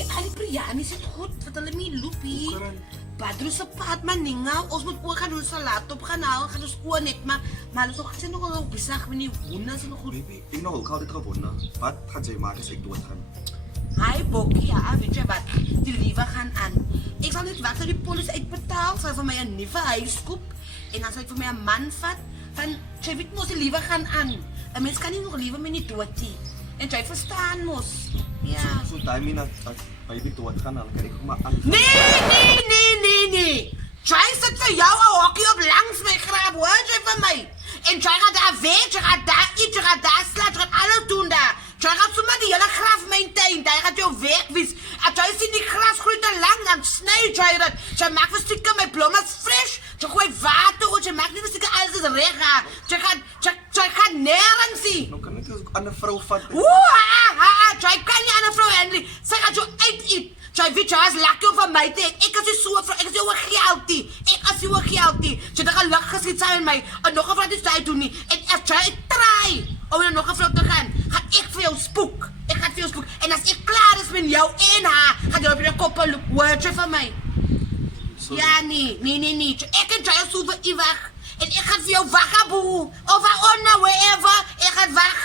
Die Alipriani zit goed, wat hulle nie loopie. Badro se pad man ningaw, ons moet ook gaan ons laptop gaan haal, gaan ons ook net maar ons ook sien nog al besig met die honde se nog goed. Baby, ik nou ook altijd gewonnen. Wat gaat zij maken als ik doodgaan? Hi Bokkie, ja, weet je wat? Die liewe gaan aan. Ik zal niet wachten tot die politie uitbetaal, zal voor mij een nieuwe huis koop en dan zal ik voor mij een man vat van, jy weet mos die liewe gaan aan. Een mens kan nie nog liewe met nie dood nie. En jy verstaan mos. Ja. Zo timing dat baby doodgaan, dan kan ik maar aan. Nee. Jy sit vir jou 'n hokkie op langs my graf, hoor jy van my? En jy gaan daar weg, jy gaan daar eet, jy gaan daar slaap, jy gaan alles doen daar. Jy gaan sommer die hele graf maintain, jy gaan jou wegwis. As jy sien die gras groei te lang, dan sny jy dit. Jy maak verseker my blomme fresh, jy gooi water oor, jy maak nie verseker alles is reg gaan. Jy gaan nêrens sien. Nou kan ik een andere vrouw vatten. Jy kan nie aan 'n vrou handle. Sy gaan jou eet. Jy weet jy is lekker vir my te. Ek is so vrou, ek is jou geldie. Ek is jou geldie. Jy het geluk geskiet saam met my. En nog 'n vrou dit jy doen nie. En as jy try om nog 'n vrou te gaan ek vir jou spook. Ek gaan vir jou spook. En as ek klaar is met jou en haar, gaan jy op jou kop loop. Hoor jy van my? Ja, nee. Ek en jy so vir ewig. En ek gaan vir jou wag, aboe. Of onder wherever. Ek gaan wag.